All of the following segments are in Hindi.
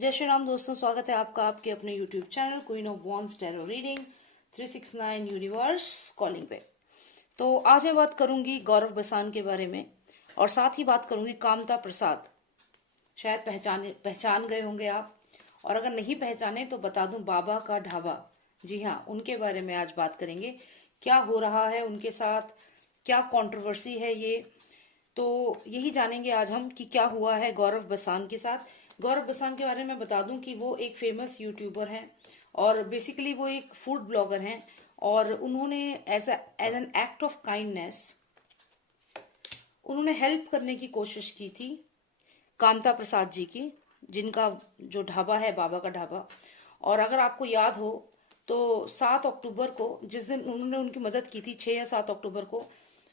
जय श्री राम दोस्तों, स्वागत है आपका आपके अपने YouTube channel queen of wands tarot reading 369 universe calling पे। तो आज मैं बात करूंगी गौरव बसान के बारे में और साथ ही बात करूंगी कामता प्रसाद। शायद पहचान गए होंगे आप, और अगर नहीं पहचाने तो बता दूं, बाबा का ढाबा। जी हाँ, उनके बारे में आज बात करेंगे। क्या हो रहा है उनके साथ, क्या कंट्रोवर्सी है ये, तो यही जानेंगे आज हम कि क्या हुआ है गौरव बसान के साथ। गौरव बसान के बारे में बता दूं कि वो एक फेमस यूट्यूबर हैं और बेसिकली वो एक फूड ब्लॉगर हैं। और उन्होंने as an act of kindness उन्होंने हेल्प करने की कोशिश की थी कामता प्रसाद जी की, जिनका जो ढाबा है बाबा का ढाबा। और अगर आपको याद हो तो 7 अक्टूबर को, जिस दिन उन्होंने उनकी मदद की थी, 6 या 7 अक्टूबर को,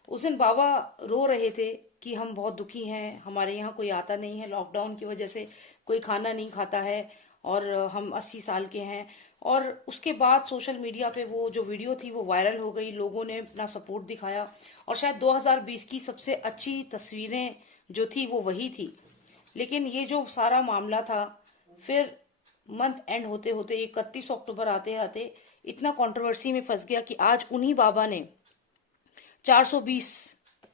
उस दिन बाबा रो रहे थे कि हम बहुत दुखी हैं, हमारे यहाँ कोई आता नहीं है, लॉकडाउन की वजह से कोई खाना नहीं खाता है और हम 80 साल के हैं। और उसके बाद सोशल मीडिया पे वो जो वीडियो थी वो वायरल हो गई, लोगों ने अपना सपोर्ट दिखाया और शायद 2020 की सबसे अच्छी तस्वीरें जो थी वो वही थी। लेकिन ये जो सारा मामला था, फिर मंथ एंड होते होते 31 अक्टूबर आते आते इतना कंट्रोवर्सी में फंस गया कि आज उन्हीं बाबा ने 420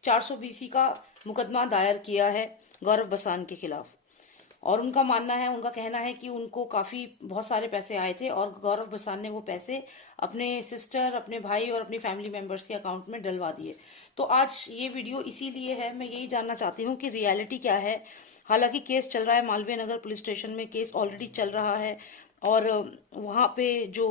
420 का मुकदमा दायर किया है गौरव बसान के खिलाफ। और उनका कहना है कि उनको काफी बहुत सारे पैसे आए थे और गौरव बसान ने वो पैसे अपने सिस्टर, अपने भाई और अपनी फैमिली मेंबर्स के अकाउंट में डलवा दिए। तो आज ये वीडियो इसीलिए है, मैं यही जानना चाहती हूँ कि रियलिटी क्या है। हालांकि केस चल रहा है, मालवीय नगर पुलिस स्टेशन में केस ऑलरेडी चल रहा है और वहां पे जो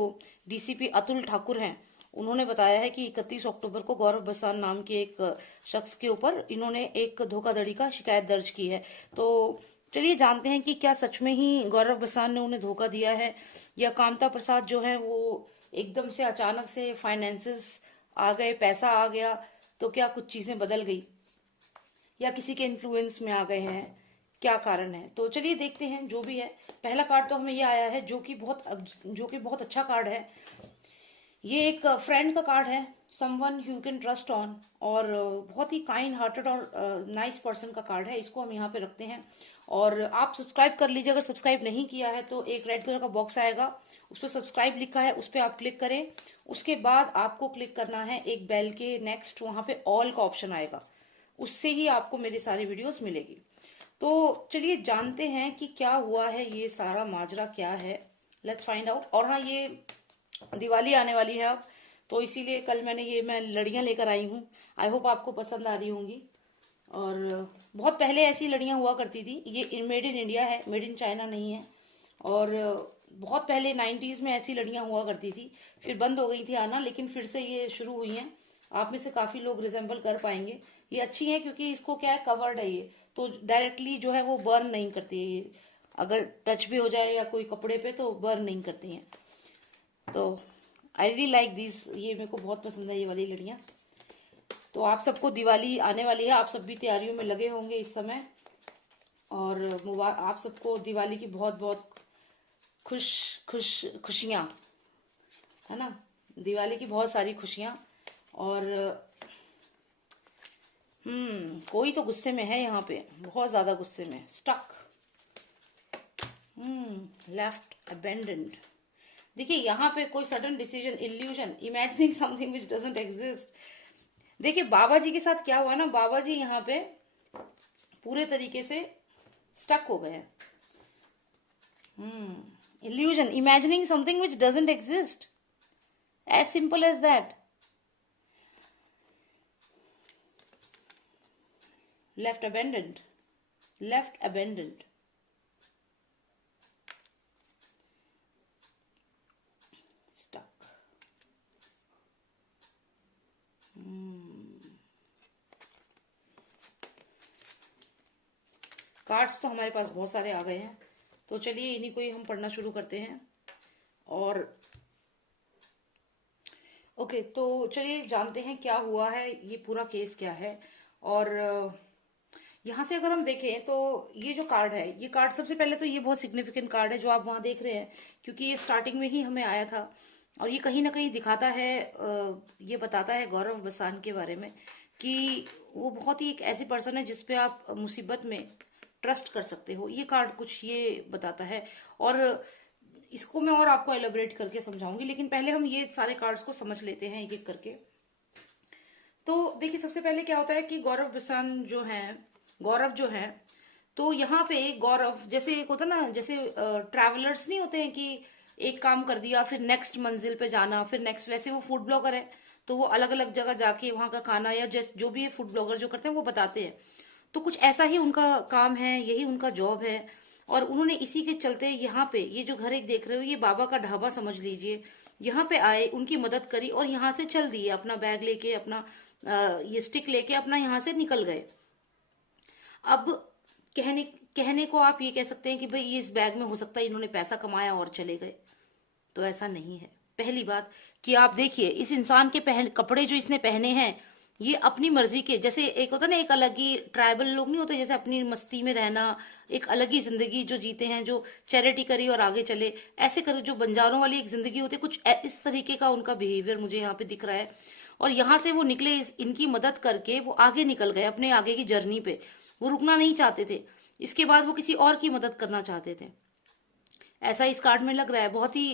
डीसीपी अतुल ठाकुर हैं, उन्होंने बताया है कि 31 अक्टूबर को गौरव बसान नाम के एक शख्स के ऊपर इन्होंने एक धोखाधड़ी का शिकायत दर्ज की है। तो चलिए जानते हैं कि क्या सच में ही गौरव बसान ने उन्हें धोखा दिया है, या कामता प्रसाद जो है वो एकदम से अचानक से फाइनेंसेस आ गए, पैसा आ गया, तो क्या कुछ चीजें बदल गई या किसी के इन्फ्लुएंस में आ गए हैं, क्या कारण है। तो चलिए देखते हैं जो भी है। पहला कार्ड तो हमें ये आया है जो कि बहुत अच्छा कार्ड है। ये एक फ्रेंड का कार्ड है, someone you can trust on, और बहुत ही काइंड हार्टेड और नाइस पर्सन का कार्ड है। इसको हम यहाँ पे रखते हैं और आप सब्सक्राइब कर लीजिए। अगर सब्सक्राइब नहीं किया है तो एक रेड कलर का बॉक्स आएगा, उस पर सब्सक्राइब लिखा है, उस पर आप क्लिक करें। उसके बाद आपको क्लिक करना है एक बेल के नेक्स्ट, वहां पे ऑल का ऑप्शन आएगा, उससे ही आपको मेरी सारी वीडियोस मिलेगी। तो चलिए जानते हैं कि क्या हुआ है, ये सारा माजरा क्या है। Let's find out. और हाँ, ये दिवाली आने वाली है अब, तो इसीलिए कल मैं लड़ियां लेकर आई हूँ। आई होप आपको पसंद आ रही होंगी। और बहुत पहले ऐसी लड़ियां हुआ करती थी, ये मेड इन इंडिया है, मेड इन चाइना नहीं है। और बहुत पहले 90s में ऐसी लड़ियां हुआ करती थी, फिर बंद हो गई थी आना, लेकिन फिर से ये शुरू हुई हैं। आप में से काफी लोग रिजेंबल कर पाएंगे। ये अच्छी है क्योंकि इसको क्या है, कवर्ड है ये, तो डायरेक्टली जो है वो बर्न नहीं करती है ये। अगर टच भी हो जाए या कोई कपड़े पे तो बर्न नहीं करती हैं। तो आई रियली लाइक दिस, ये मेरे को बहुत पसंद है ये वाली लड़ियाँ। तो आप सबको दिवाली आने वाली है, आप सब भी तैयारियों में लगे होंगे इस समय। और आप सबको दिवाली की बहुत बहुत खुशियाँ, है ना। दिवाली की बहुत सारी खुशियाँ। और कोई तो गुस्से में है यहाँ पे, बहुत ज्यादा गुस्से में, स्टक। Left abandoned. देखिए यहाँ पे कोई sudden decision, illusion, imagining something which doesn't exist. देखिए बाबा जी के साथ क्या हुआ ना, बाबा जी यहाँ पे पूरे तरीके से स्टक हो गए हैं। Illusion, imagining something which doesn't exist, as simple as that. Left abandoned, left abandoned. Stuck. Cards तो हमारे पास बहुत सारे आ गए हैं, तो चलिए इन्हीं को ही हम पढ़ना शुरू करते हैं। और ओके, तो चलिए जानते हैं क्या हुआ है, ये पूरा केस क्या है। और यहाँ से अगर हम देखें तो ये जो कार्ड है, ये कार्ड सबसे पहले तो ये बहुत सिग्निफिकेंट कार्ड है जो आप वहां देख रहे हैं, क्योंकि ये स्टार्टिंग में ही हमें आया था। और ये कहीं ना कहीं दिखाता है, ये बताता है गौरव बसान के बारे में कि वो बहुत ही एक ऐसी पर्सन है जिसपे आप मुसीबत में ट्रस्ट कर सकते हो। ये कार्ड कुछ ये बताता है, और इसको मैं और आपको एलोबरेट करके समझाऊंगी, लेकिन पहले हम ये सारे कार्ड्स को समझ लेते हैं एक एक करके। तो देखिए, सबसे पहले क्या होता है कि गौरव बिसान जो है, गौरव जो है, तो यहाँ पे गौरव जैसे एक होता है ना, जैसे ट्रैवलर्स नहीं होते हैं कि एक काम कर दिया फिर नेक्स्ट मंजिल पे जाना, फिर नेक्स्ट, वैसे वो फूड ब्लॉगर है तो वो अलग अलग जगह जाके वहां का खाना, या जैसे जो भी फूड ब्लॉगर जो करते हैं वो बताते हैं। तो कुछ ऐसा ही उनका काम है, यही उनका जॉब है। और उन्होंने इसी के चलते यहाँ पे ये जो घर एक देख रहे हो, ये बाबा का ढाबा समझ लीजिए, यहाँ पे आए, उनकी मदद करी और यहाँ से चल दिए, अपना बैग लेके, अपना ये स्टिक लेके अपना यहाँ से निकल गए। अब कहने कहने को आप ये कह सकते हैं कि भाई ये इस बैग में हो सकता है इन्होंने पैसा कमाया और चले गए, तो ऐसा नहीं है। पहली बात कि आप देखिए, इस इंसान के कपड़े जो इसने पहने हैं, ये अपनी मर्जी के, जैसे एक होता है ना, एक अलग ही ट्राइबल लोग नहीं होते, जैसे अपनी मस्ती में रहना, एक अलग ही जिंदगी जो जीते हैं, जो चैरिटी करी और आगे चले, ऐसे कर जो बंजारों वाली एक जिंदगी होती है, कुछ इस तरीके का उनका बिहेवियर मुझे यहाँ पे दिख रहा है। और यहाँ से वो निकले, इनकी मदद करके वो आगे निकल गए अपने आगे की जर्नी पे। वो रुकना नहीं चाहते थे, इसके बाद वो किसी और की मदद करना चाहते थे, ऐसा इस कार्ड में लग रहा है। बहुत ही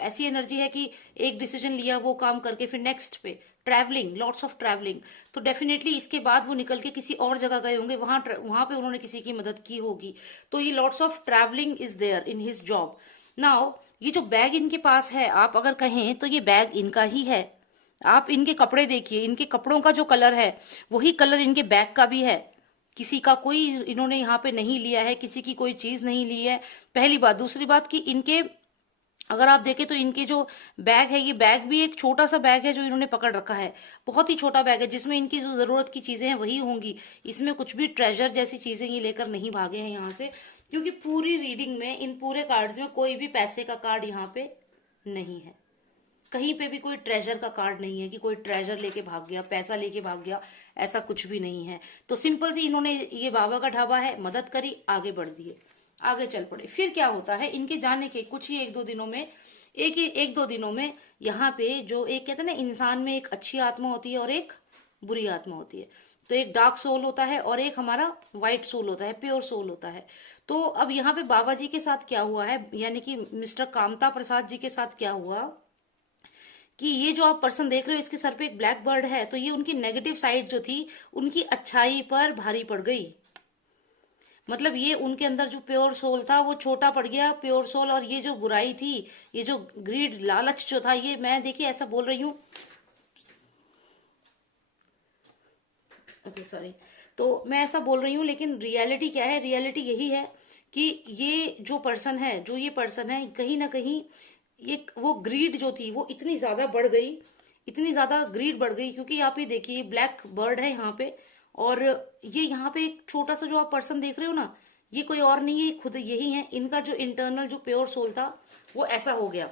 ऐसी एनर्जी है कि एक डिसीजन लिया, वो काम करके फिर नेक्स्ट पे ट्रैवलिंग, लॉट्स ऑफ ट्रैवलिंग। तो डेफिनेटली इसके बाद वो निकल के किसी और जगह गए होंगे, वहां वहां पे उन्होंने किसी की मदद की होगी। तो ये lots of travelling is there in his job. Now ये जो बैग इनके पास है, आप अगर कहें तो ये बैग इनका ही है। आप इनके कपड़े देखिए, इनके कपड़ों का जो कलर है वही कलर इनके बैग का भी है। किसी का कोई इन्होंने यहाँ पे नहीं लिया है, किसी की कोई चीज नहीं ली है, पहली बात। दूसरी बात कि इनके अगर आप देखें तो इनके जो बैग है, ये बैग भी एक छोटा सा बैग है जो इन्होंने पकड़ रखा है, बहुत ही छोटा बैग है जिसमें इनकी जो जरूरत की चीजें हैं वही होंगी। इसमें कुछ भी ट्रेजर जैसी चीजें ये लेकर नहीं भागे हैं यहाँ से, क्योंकि पूरी रीडिंग में, इन पूरे कार्ड्स में कोई भी पैसे का कार्ड यहाँ पे नहीं है। कहीं पे भी कोई ट्रेजर का कार्ड नहीं है कि कोई ट्रेजर लेके भाग गया, पैसा लेके भाग गया, ऐसा कुछ भी नहीं है। तो सिंपल सी इन्होंने, ये बाबा का ढाबा है, मदद करी, आगे बढ़ दिए, आगे चल पड़े। फिर क्या होता है, इनके जाने के कुछ ही एक दो दिनों में, एक दो दिनों में यहाँ पे जो एक कहते हैं ना, इंसान में एक अच्छी आत्मा होती है और एक बुरी आत्मा होती है। तो एक डार्क सोल होता है और एक हमारा व्हाइट सोल होता है, प्योर सोल होता है। तो अब यहाँ पे बाबा जी के साथ क्या हुआ है, यानी कि मिस्टर कामता प्रसाद जी के साथ क्या हुआ कि ये जो आप पर्सन देख रहे हो, इसके सर पे एक ब्लैक बर्ड है, तो ये उनकी नेगेटिव साइड जो थी, उनकी अच्छाई पर भारी पड़ गई। मतलब ये उनके अंदर जो प्योर सोल था वो छोटा पड़ गया, प्योर सोल। और ये जो बुराई थी, ये जो ग्रीड, लालच जो था, ये मैं देखिए ऐसा बोल रही हूँ, ओके सॉरी, तो मैं ऐसा बोल रही हूँ, लेकिन रियलिटी क्या है, रियलिटी यही है कि ये जो पर्सन है, जो ये पर्सन है, कहीं ना कहीं ये वो ग्रीड जो थी वो इतनी ज्यादा बढ़ गई, इतनी ज्यादा ग्रीड बढ़ गई। क्योंकि आप ये देखिए, ब्लैक बर्ड है यहाँ पे, और ये यहाँ पे एक छोटा सा जो आप पर्सन देख रहे हो ना, ये कोई और नहीं है, खुद यही है। इनका जो इंटरनल जो प्योर सोल था वो ऐसा हो गया,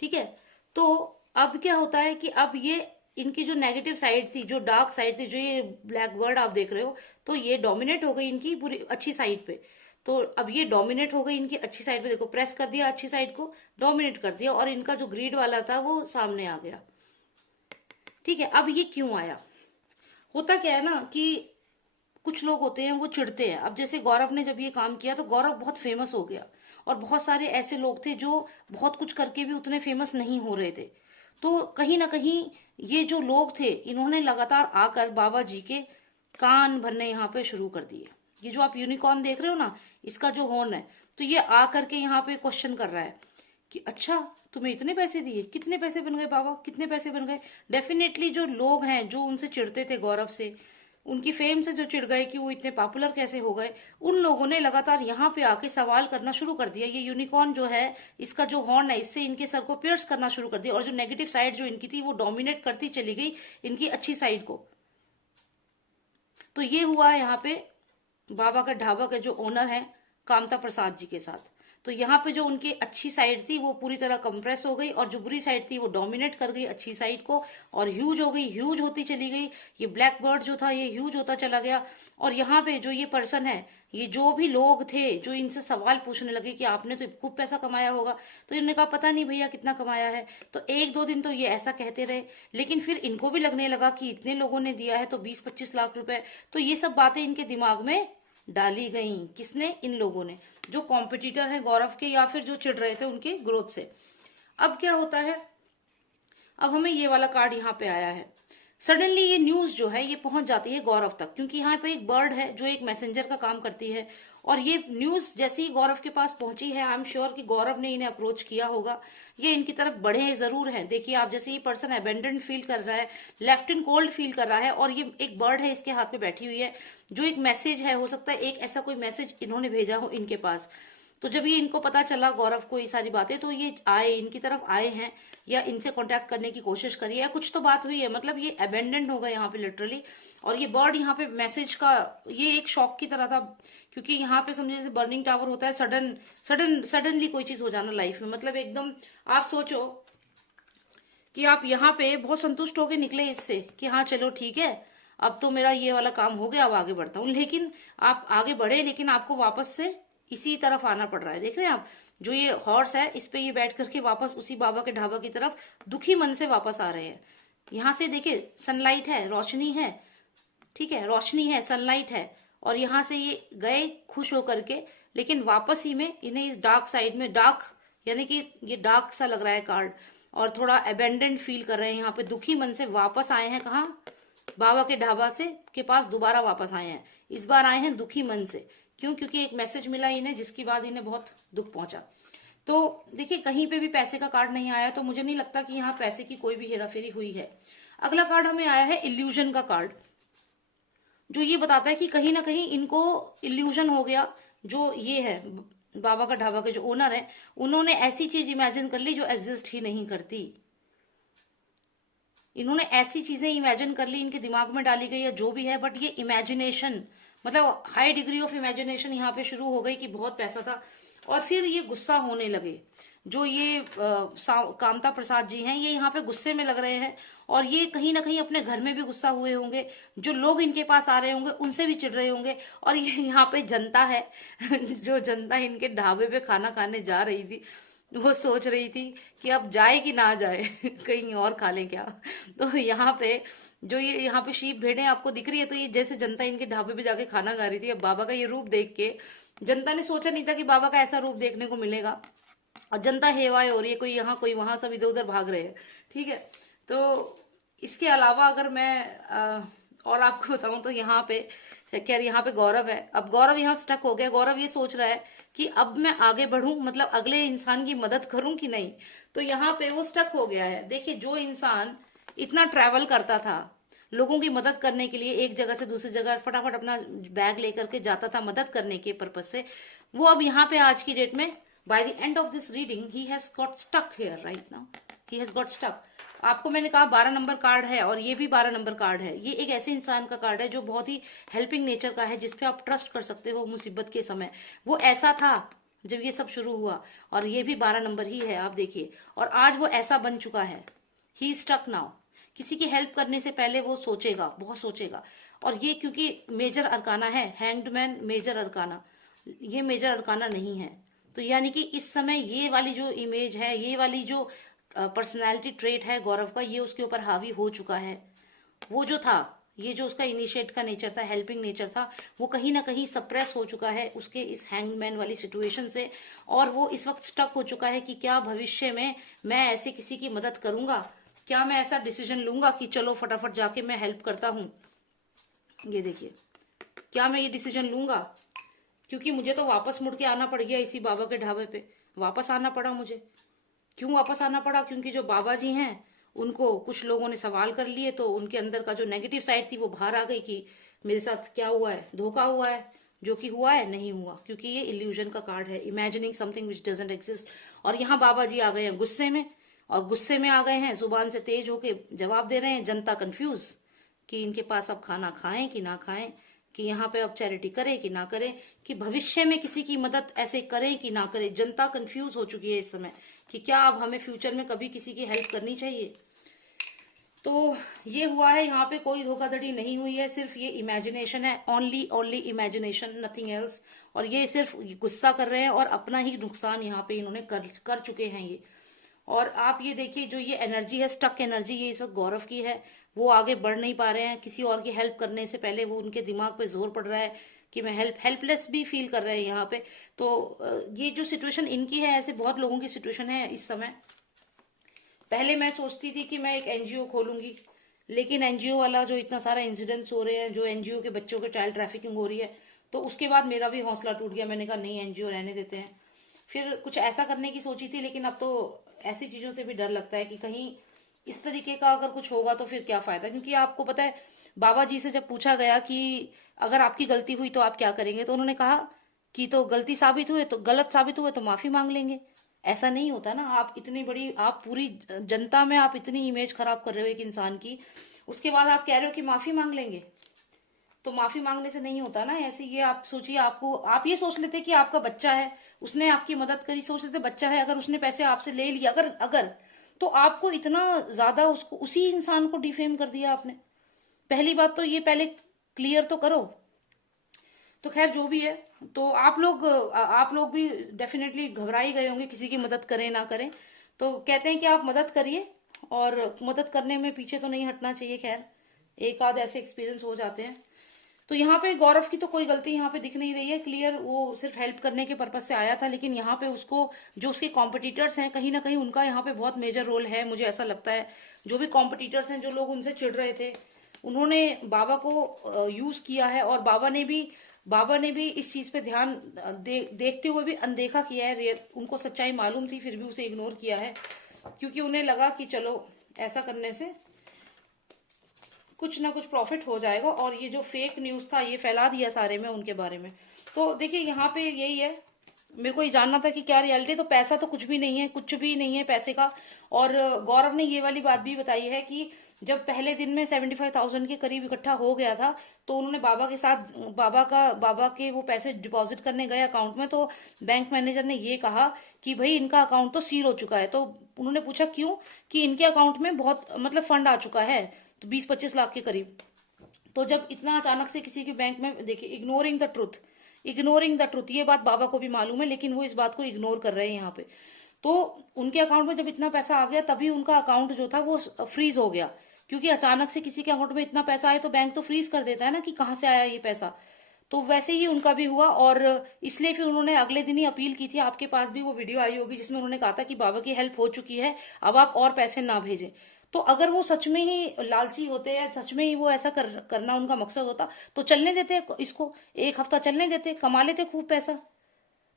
ठीक है। तो अब क्या होता है कि अब ये इनकी जो नेगेटिव साइड थी, जो डार्क साइड थी, जो ये ब्लैक बर्ड आप देख रहे हो, तो ये डोमिनेट हो गई इनकी बुरी अच्छी साइड पे। तो अब ये डोमिनेट हो गई इनकी अच्छी साइड पे, देखो प्रेस कर दिया अच्छी साइड को, डोमिनेट कर दिया, और इनका जो ग्रीड वाला था वो सामने आ गया, ठीक है। अब ये क्यों आया, होता क्या है ना कि कुछ लोग होते हैं वो चिढ़ते हैं। अब जैसे गौरव ने जब ये काम किया तो गौरव बहुत फेमस हो गया, और बहुत सारे ऐसे लोग थे जो बहुत कुछ करके भी उतने फेमस नहीं हो रहे थे। तो कहीं ना कहीं ये जो लोग थे, इन्होंने लगातार आकर बाबा जी के कान भरने यहाँ पे शुरू कर दिए। ये जो आप यूनिकॉर्न देख रहे हो ना, इसका जो हॉर्न है, तो ये आकर के यहाँ पे क्वेश्चन कर रहा है कि अच्छा तुम्हें इतने पैसे दिए, कितने पैसे बन गए बाबा, कितने पैसे बन गए। डेफिनेटली जो लोग हैं जो उनसे चिढ़ते थे, गौरव से, उनकी फेम से जो चिढ़ गए कि वो इतने पॉपुलर कैसे हो गए, उन लोगों ने लगातार यहाँ पे आके सवाल करना शुरू कर दिया। ये यूनिकॉर्न जो है, इसका जो हॉर्न है, इससे इनके सर को पियर्स करना शुरू कर दिया, और जो नेगेटिव साइड जो इनकी थी वो डोमिनेट करती चली गई इनकी अच्छी साइड को। तो ये हुआ यहाँ पे बाबा का ढाबा के जो ओनर है कामता प्रसाद जी के साथ। तो यहाँ पे जो उनकी अच्छी साइड थी वो पूरी तरह कंप्रेस हो गई, और जो बुरी साइड थी वो डोमिनेट कर गई अच्छी साइड को, और ह्यूज हो गई, ह्यूज होती चली गई। ये ब्लैक बर्ड जो था ये ह्यूज होता चला गया। और यहाँ पे जो ये पर्सन है, ये जो भी लोग थे जो इनसे सवाल पूछने लगे कि आपने तो खूब पैसा कमाया होगा, तो इन्होंने कहा पता नहीं भैया कितना कमाया है। तो एक दो दिन तो ये ऐसा कहते रहे, लेकिन फिर इनको भी लगने लगा कि इतने लोगों ने दिया है तो 20-25 लाख रुपए। तो ये सब बातें इनके दिमाग में डाली गई। किसने? इन लोगों ने, जो कॉम्पिटिटर हैं गौरव के या फिर जो चिढ़ रहे थे उनके ग्रोथ से। अब क्या होता है, अब हमें ये वाला कार्ड यहाँ पे आया है। सडनली ये न्यूज जो है ये पहुंच जाती है गौरव तक, क्योंकि यहाँ पे एक बर्ड है जो एक मैसेंजर का काम करती है। और ये न्यूज जैसे ही गौरव के पास पहुंची है, आई एम श्योर कि गौरव ने इन्हें अप्रोच किया होगा, ये इनकी तरफ बढ़े जरूर हैं। देखिए आप, जैसे ये पर्सन अबेंडेंड फील कर रहा है, लेफ्ट इन कोल्ड फील कर रहा है, और ये एक बर्ड है इसके हाथ में बैठी हुई है, जो एक मैसेज है, हो सकता है एक ऐसा कोई मैसेज इन्होंने भेजा हो इनके पास। तो जब ये इनको पता चला गौरव को ये सारी बातें, तो ये आए, इनकी तरफ आए हैं, या इनसे कांटेक्ट करने की कोशिश करी है, कुछ तो बात हुई है। मतलब ये अबेंडेंड हो गए यहाँ पे लिटरली। और ये बर्ड यहाँ पे मैसेज का, ये एक शॉक की तरह था, क्योंकि यहाँ पे समझे जैसे बर्निंग टावर होता है, सडनली कोई चीज हो जाना लाइफ में, मतलब एकदम। आप सोचो कि आप यहाँ पे बहुत संतुष्ट होके निकले इससे कि हाँ चलो ठीक है, अब तो मेरा ये वाला काम हो गया, अब आगे बढ़ता हूँ। लेकिन आप आगे बढ़े, लेकिन आपको वापस से इसी तरफ आना पड़ रहा है। देख रहे हैं आप, जो ये हॉर्स है इस पे ये बैठ करके वापस उसी बाबा के ढाबा की तरफ दुखी मन से वापस आ रहे हैं। यहाँ से देखिए सनलाइट है, रोशनी है, ठीक है, रोशनी है, सनलाइट है, और यहाँ से ये गए खुश होकर के, लेकिन वापस ही में इन्हें इस डार्क साइड में, डार्क यानी कि ये डार्क सा लग रहा है कार्ड, और थोड़ा अबेंडेंट फील कर रहे हैं। यहाँ पे दुखी मन से वापस आए हैं, कहाँ? बाबा के ढाबा से के पास दोबारा वापस आए हैं। इस बार आए हैं दुखी मन से। क्यों? क्योंकि एक मैसेज मिला इन्हें, जिसके बाद इन्हें बहुत दुख पहुंचा। तो देखिए कहीं पे भी पैसे का कार्ड नहीं आया, तो मुझे नहीं लगता कि यहाँ पैसे की कोई भी हेराफेरी हुई है। अगला कार्ड हमें आया है इल्यूजन का कार्ड, जो ये बताता है कि कहीं ना कहीं इनको इल्यूजन हो गया। जो ये है बाबा का ढाबा के जो ओनर है, उन्होंने ऐसी चीज इमेजिन कर ली जो एग्जिस्ट ही नहीं करती। इन्होंने ऐसी चीजें इमेजिन कर ली, इनके दिमाग में डाली गई है जो भी है, बट ये इमेजिनेशन, मतलब हाई डिग्री ऑफ इमेजिनेशन यहाँ पे शुरू हो गई कि बहुत पैसा था। और फिर ये गुस्सा होने लगे। जो ये कामता प्रसाद जी हैं, ये यहाँ पे गुस्से में लग रहे हैं, और ये कहीं ना कहीं अपने घर में भी गुस्सा हुए होंगे। जो लोग इनके पास आ रहे होंगे उनसे भी चिढ़ रहे होंगे। और ये यहाँ पे जनता है जो जनता इनके ढाबे पे खाना खाने जा रही थी, वो सोच रही थी कि अब जाए कि ना जाए कहीं और खा लें क्या। तो यहाँ पे जो ये यहाँ पे शीप भेड़ें आपको दिख रही है, तो ये जैसे जनता इनके ढाबे पे जाके खाना खा रही थी। अब बाबा का ये रूप देख के जनता ने सोचा नहीं था कि बाबा का ऐसा रूप देखने को मिलेगा, और जनता हेवाए हो रही है, कोई यहाँ कोई वहां, सब इधर उधर भाग रहे हैं। ठीक है, तो इसके अलावा अगर मैं और आपको बताऊं तो यहाँ पे खैर यहाँ पे गौरव है। अब गौरव यहाँ स्टक हो गया। गौरव ये सोच रहा है कि अब मैं आगे बढ़ूं, मतलब अगले इंसान की मदद करूं कि नहीं। तो यहाँ पे वो स्टक हो गया है। देखिए जो इंसान इतना ट्रैवल करता था लोगों की मदद करने के लिए, एक जगह से दूसरी जगह फटाफट अपना बैग लेकर के जाता था मदद करने के पर्पज से, वो अब यहाँ पे आज की डेट में by the end of this reading he has got stuck here right now, he has got stuck. आपको मैंने कहा 12 नंबर कार्ड है, और ये भी 12 नंबर कार्ड है। ये एक ऐसे इंसान का कार्ड है जो बहुत ही हेल्पिंग नेचर का है, जिसपे आप ट्रस्ट कर सकते हो मुसीबत के समय। वो ऐसा था जब ये सब शुरू हुआ, और ये भी 12 नंबर ही है, आप देखिए। और आज वो ऐसा बन चुका है, ही स्टक नाउ। किसी की हेल्प करने से पहले वो सोचेगा, बहुत सोचेगा। और ये क्योंकि मेजर अरकाना है, हैंग्ड मैन मेजर अरकाना, ये मेजर अरकाना नहीं है। तो यानी कि इस समय ये वाली जो इमेज है, ये वाली जो पर्सनैलिटी ट्रेट है गौरव का, ये उसके ऊपर हावी हो चुका है। वो जो था, ये जो उसका इनिशिएट का नेचर था, हेल्पिंग नेचर था, वो कहीं ना कहीं सप्रेस हो चुका है उसके इस हैंगमैन वाली सिचुएशन से। और वो इस वक्त स्टक हो चुका है कि क्या भविष्य में मैं ऐसे किसी की मदद करूंगा, क्या मैं ऐसा डिसीजन लूंगा कि चलो फटाफट जाके मैं हेल्प करता हूं। ये देखिए, क्या मैं ये डिसीजन लूंगा, क्योंकि मुझे तो वापस मुड़ के आना पड़ गया इसी बाबा के ढाबे पे, वापस आना पड़ा मुझे। क्यों वापस आना पड़ा? क्योंकि जो बाबा जी हैं उनको कुछ लोगों ने सवाल कर लिए, तो उनके अंदर का जो नेगेटिव साइड थी वो बाहर आ गई कि मेरे साथ क्या हुआ है, धोखा हुआ है। जो कि हुआ है नहीं हुआ, क्योंकि ये इल्यूजन का कार्ड है, imagining something which doesn't exist. और यहाँ बाबा जी आ गए हैं गुस्से में, और गुस्से में आ गए हैं, जुबान से तेज होके जवाब दे रहे हैं। जनता कंफ्यूज कि इनके पास अब खाना खाएं कि ना खाएं, कि यहाँ पे अब चैरिटी करें कि ना करें, कि भविष्य में किसी की मदद ऐसे करें कि ना करें। जनता कंफ्यूज हो चुकी है इस समय कि क्या अब हमें फ्यूचर में कभी किसी की हेल्प करनी चाहिए। तो ये हुआ है, यहाँ पे कोई धोखाधड़ी नहीं हुई है, सिर्फ ये इमेजिनेशन है, ओनली इमेजिनेशन, नथिंग एल्स। और ये सिर्फ गुस्सा कर रहे हैं, और अपना ही नुकसान यहाँ पे इन्होंने कर चुके हैं ये। और आप ये देखिए, जो ये एनर्जी है, स्टक एनर्जी, ये इस वक्त गौरव की है। वो आगे बढ़ नहीं पा रहे हैं, किसी और की हेल्प करने से पहले वो उनके दिमाग पे जोर पड़ रहा है कि मैं हेल्पलेस भी फील कर रहे हैं यहाँ पे। तो ये जो सिचुएशन इनकी है, ऐसे बहुत लोगों की सिचुएशन है इस समय। पहले मैं सोचती थी कि मैं एक एनजीओ खोलूंगी, लेकिन एनजीओ वाला जो इतना सारा इंसिडेंट्स हो रहे हैं, जो एनजीओ के बच्चों के चाइल्ड ट्रैफिकिंग हो रही है, तो उसके बाद मेरा भी हौसला टूट गया। मैंने कहा नहीं, एनजीओ रहने देते हैं। फिर कुछ ऐसा करने की सोची थी, लेकिन अब तो ऐसी चीजों से भी डर लगता है कि कहीं इस तरीके का अगर कुछ होगा तो फिर क्या फायदा। क्योंकि आपको पता है, बाबा जी से जब पूछा गया कि अगर आपकी गलती हुई तो आप क्या करेंगे, तो उन्होंने कहा कि तो गलती साबित हुए तो गलत साबित हुए तो माफी मांग लेंगे। ऐसा नहीं होता ना। आप इतनी बड़ी, आप पूरी जनता में आप इतनी इमेज खराब कर रहे हो एक इंसान की, उसके बाद आप कह रहे हो कि माफी मांग लेंगे। तो माफी मांगने से नहीं होता ना। ऐसे ये आप सोचिए, आपको आप ये सोच लेते कि आपका बच्चा है, उसने आपकी मदद करी, सोच लेते बच्चा है, अगर उसने पैसे आपसे ले लिया, अगर अगर तो आपको इतना ज्यादा उसको, उसी इंसान को डिफेम कर दिया आपने। पहली बात तो ये पहले क्लियर तो करो। तो खैर जो भी है, तो आप लोग भी डेफिनेटली घबरा ही गए होंगे, किसी की मदद करें ना करें। तो कहते हैं कि आप मदद करिए, और मदद करने में पीछे तो नहीं हटना चाहिए। खैर एक आध ऐसे एक्सपीरियंस हो जाते हैं। तो यहाँ पे गौरव की तो कोई गलती यहाँ पे दिख नहीं रही है क्लियर, वो सिर्फ हेल्प करने के पर्पज से आया था। लेकिन यहाँ पे उसको, जो उसके कॉम्पिटिटर्स हैं, कहीं ना कहीं उनका यहाँ पे बहुत मेजर रोल है, मुझे ऐसा लगता है। जो भी कॉम्पिटिटर्स हैं, जो लोग उनसे चिढ़ रहे थे, उन्होंने बाबा को यूज किया है, और बाबा ने भी इस चीज पे ध्यान देखते हुए भी अनदेखा किया है। उनको सच्चाई मालूम थी, फिर भी उसे इग्नोर किया है, क्योंकि उन्हें लगा कि चलो ऐसा करने से कुछ ना कुछ प्रॉफिट हो जाएगा। और ये जो फेक न्यूज था, ये फैला दिया सारे में उनके बारे में। तो देखिए यहाँ पे यही है, मेरे को ये जानना था कि क्या रियलिटी। तो पैसा तो कुछ भी नहीं है, कुछ भी नहीं है पैसे का। और गौरव ने ये वाली बात भी बताई है कि जब पहले दिन में 75,000 के करीब इकट्ठा हो गया था, तो उन्होंने बाबा के साथ, बाबा के वो पैसे डिपॉजिट करने गए अकाउंट में, तो बैंक मैनेजर ने ये कहा कि भाई इनका अकाउंट तो सील हो चुका है। तो उन्होंने पूछा क्यों, कि इनके अकाउंट में बहुत मतलब फंड आ चुका है, तो 20-25 लाख के करीब। तो जब इतना अचानक से किसी के बैंक में, देखिए इग्नोरिंग द ट्रुथ, ये बात बाबा को भी मालूम है, लेकिन वो इस बात को इग्नोर कर रहे हैं यहाँ पे। तो उनके अकाउंट में जब इतना पैसा आ गया, तभी उनका अकाउंट जो था वो फ्रीज हो गया। क्योंकि अचानक से किसी के अकाउंट में इतना पैसा आए तो बैंक तो फ्रीज कर देता है ना, कि कहाँ से आया ये पैसा। तो वैसे ही उनका भी हुआ, और इसलिए फिर उन्होंने अगले दिन ही अपील की थी। आपके पास भी वो वीडियो आई होगी, जिसमें उन्होंने कहा था कि बाबा की हेल्प हो चुकी है, अब आप और पैसे ना भेजें। तो अगर वो सच में ही लालची होते, या सच में ही वो ऐसा करना उनका मकसद होता, तो चलने देते इसको, एक हफ्ता चलने देते, कमा लेते खूब पैसा।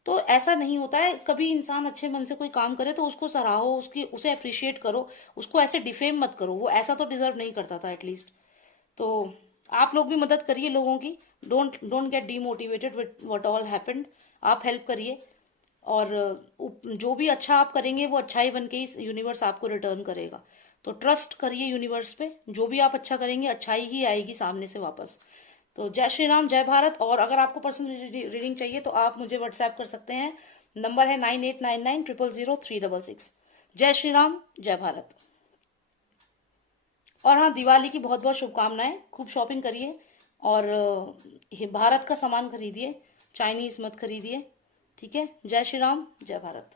तो ऐसा नहीं होता है। कभी इंसान अच्छे मन से कोई काम करे तो उसको सराहो, उसे अप्रिशिएट करो, उसको ऐसे डिफेम मत करो। वो ऐसा तो डिजर्व नहीं करता था एटलीस्ट। तो आप लोग भी मदद करिए लोगों की। Don't get demotivated with what all happened. आप हेल्प करिए, और जो भी अच्छा आप करेंगे, वो अच्छा ही बन के इस यूनिवर्स आपको रिटर्न करेगा। तो ट्रस्ट करिए यूनिवर्स पे, जो भी आप अच्छा करेंगे, अच्छाई ही आएगी सामने से वापस। तो जय श्री राम, जय भारत। और अगर आपको पर्सनल रीडिंग चाहिए तो आप मुझे व्हाट्सएप कर सकते हैं। नंबर है 9899000366। जय श्री राम, जय भारत। और हाँ, दिवाली की बहुत बहुत शुभकामनाएं। खूब शॉपिंग करिए, और भारत का सामान खरीदिए, चाइनीज मत खरीदिए। ठीक है। जय श्री राम, जय भारत।